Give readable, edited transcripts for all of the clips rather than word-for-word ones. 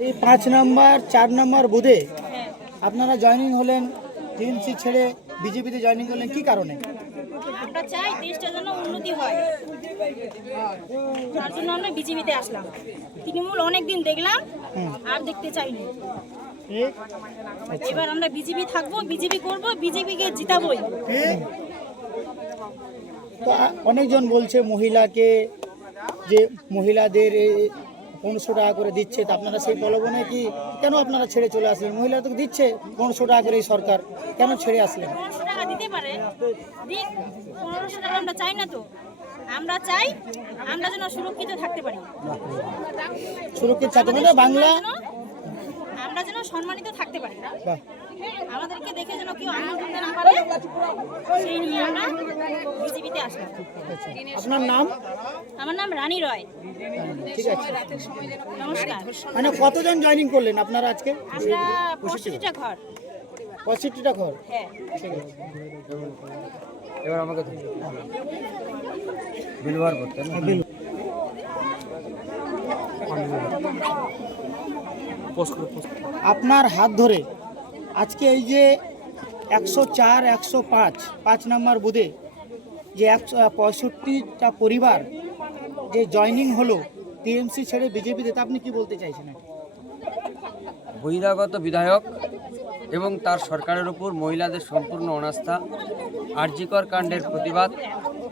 এই 5 নম্বর 4 নম্বর বুথে আপনারা জয়েনিং হলেন, টিএমসি ছেড়ে বিজেপিতে জয়েনিং করলেন, কি কারণে? আমরা চাই দেশটা যেন উন্নতি হয়, তার জন্য আমরা বিজেপিতে আসলাম। তৃণমূল অনেকদিন দেখলাম, আর দেখতে চাইনি। এবার আমরা বিজেপি থাকবো, বিজেপি করব, বিজেপিকে জিতাবই। তো অনেকজন বলছে মহিলাকে, যে মহিলাদের 1500 টাকা করে দিচ্ছে, তা আপনারা সেই প্রলোভনে কি কেন আপনারা ছেড়ে চলে আসলেন? মহিলা তো দিচ্ছে 1500 টাকা করে এই সরকার, কেন ছেড়ে আসলেন? 1500 টাকা দিতে পারে, দিন। 1500 টাকা আমরা চাই না তো, আমরা চাই আমরা যেন সুরক্ষিত থাকতে পারি। সুরক্ষিত থাকতে মানে বাংলা, আমরা যেন সম্মানিত থাকতে পারি, বাহ, আমাদেরকে দেখে যেন কেউ আঙুল তুলতে না পারে, সেই নিয়ে আমরা বিজেপিতে আসলাম। আপনার নাম? আমার নাম রানী রয়। ঠিক আছে, নমস্কার। মানে কতজন জয়েনিং করলেন আপনারা আজকে? আমরা 65টা ঘর। 65টা ঘর, হ্যাঁ, ঠিক আছে। এবার আমাকে বিলবার করতে আপনার হাত ধরে আজকে এই যে 104, 105 5 নম্বর বুথে যে 165টা পরিবার যে জয়েনিং হলো টিএমসি ছেড়ে বিজেপিতে, তা আপনি কি বলতে চাইছেন? বহিরাগত বিধায়ক এবং তার সরকারের উপর মহিলাদের সম্পূর্ণ অনাস্থা, আরজিকর কাণ্ডের প্রতিবাদ,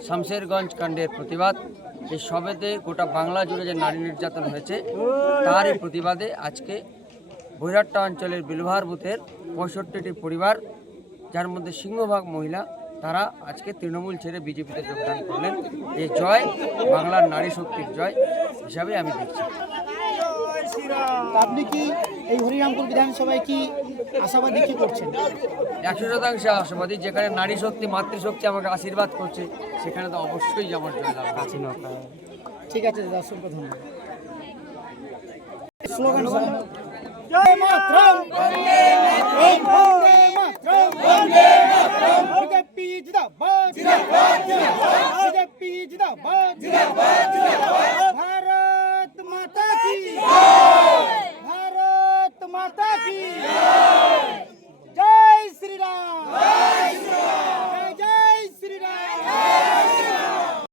শামশেরগঞ্জ কাণ্ডের প্রতিবাদ, এই সবেতে গোটা বাংলা জুড়ে যে নারী নির্যাতন হয়েছে তার এই প্রতিবাদে আজকে বৈরাট্টা অঞ্চলের বিলভার বুথের 65টি পরিবার, যার মধ্যে সিংহভাগ মহিলা, তারা আজকে তৃণমূল ছেড়ে বিজেপিতে যোগদান করলেন। এই জয় বাংলার নারী শক্তির জয় হিসাবে আমি দেখছি। তা আপনি কি এই হরিরামপুর বিধানসভায় কি আশাবাদী, কি করছেন? 100% আশাবাদী। যেখানে নারী শক্তি, মাতৃশক্তি আমাকে আশীর্বাদ করছে, সেখানে তো অবশ্যই আমার জয়লাভ আছে। ঠিক আছে দাদা, অসংখ্য ধন্যবাদ। স্লোগান জয় মাতরম, বন্দে মাতরম।